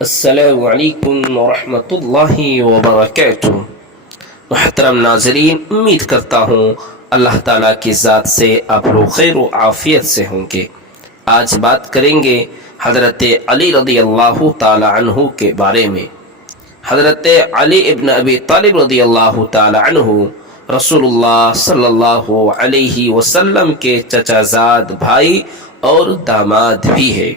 السلام علیکم ورحمۃ اللہ وبرکاتہ۔ محترم ناظرین، امید کرتا ہوں اللہ تعالیٰ کی ذات سے آپ لوگ خیر و عافیت سے ہوں گے۔ آج بات کریں گے حضرت علی رضی اللہ تعالی عنہ کے بارے میں۔ حضرت علی ابن ابی طالب رضی اللہ تعالی عنہ رسول اللہ صلی اللہ علیہ وسلم کے چچا زاد بھائی اور داماد بھی ہے۔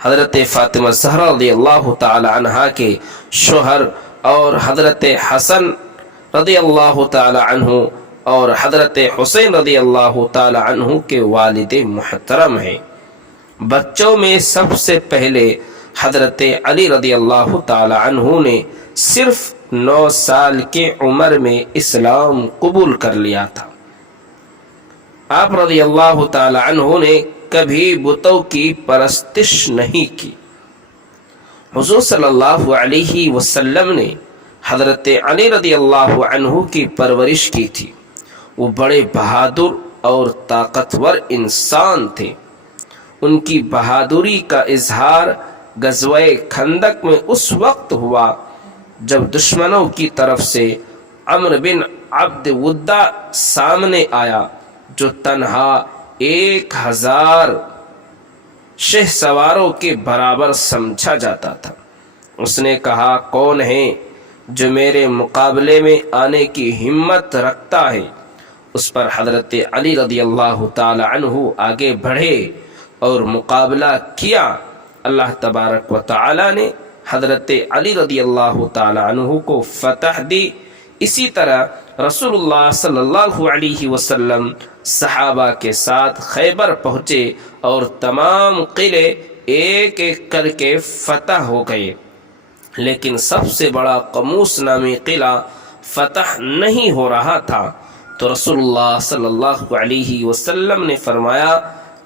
حضرت فاطمہ زہرا رضی اللہ تعالی عنہا کے شوہر اور حضرت حسن رضی اللہ تعالی عنہ اور حضرت حسین رضی اللہ تعالی عنہ کے والد محترم ہیں۔ بچوں میں سب سے پہلے حضرت علی رضی اللہ تعالی عنہ نے صرف 9 سال کی عمر میں اسلام قبول کر لیا تھا۔ آپ رضی اللہ تعالی عنہ نے کبھی بتوں کی پرستش نہیں کی۔ حضور صلی اللہ علیہ وسلم نے حضرت علی رضی اللہ عنہ کی پرورش کی تھی۔ وہ بڑے بہادر اور طاقتور انسان تھے۔ ان کی بہادری کا اظہار غزوہ خندق میں اس وقت ہوا جب دشمنوں کی طرف سے عمرو بن عبد ودہ سامنے آیا، جو تنہا 1000 شہ سواروں کے برابر سمجھا جاتا تھا۔ اس نے کہا، کون ہے جو میرے مقابلے میں آنے کی ہمت رکھتا ہے؟ اس پر حضرت علی رضی اللہ تعالی عنہ آگے بڑھے اور مقابلہ کیا۔ اللہ تبارک و تعالی نے حضرت علی رضی اللہ تعالی عنہ کو فتح دی۔ اسی طرح رسول اللہ صلی اللہ علیہ وسلم صحابہ کے ساتھ خیبر پہنچے اور تمام قلعے ایک ایک کر کے فتح ہو گئے، لیکن سب سے بڑا قموس نامی قلعہ فتح نہیں ہو رہا تھا۔ تو رسول اللہ صلی اللہ علیہ وسلم نے فرمایا،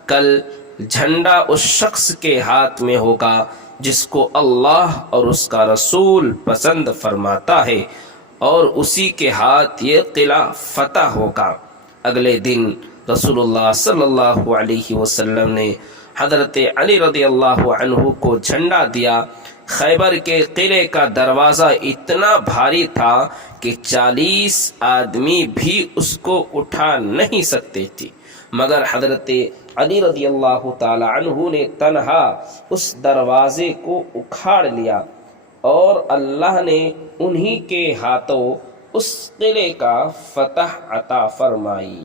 کل جھنڈا اس شخص کے ہاتھ میں ہوگا جس کو اللہ اور اس کا رسول پسند فرماتا ہے، اور اسی کے ہاتھ یہ قلعہ فتح ہوگا۔ اگلے دن رسول اللہ صلی اللہ علیہ وسلم نے حضرت علی رضی اللہ عنہ کو جھنڈا دیا۔ خیبر کے قلعے کا دروازہ اتنا بھاری تھا کہ 40 آدمی بھی اس کو اٹھا نہیں سکتے تھے، مگر حضرت علی رضی اللہ تعالی عنہ نے تنہا اس دروازے کو اکھاڑ لیا، اور اللہ نے انہی کے ہاتھوں اس قلعے کا فتح عطا فرمائی۔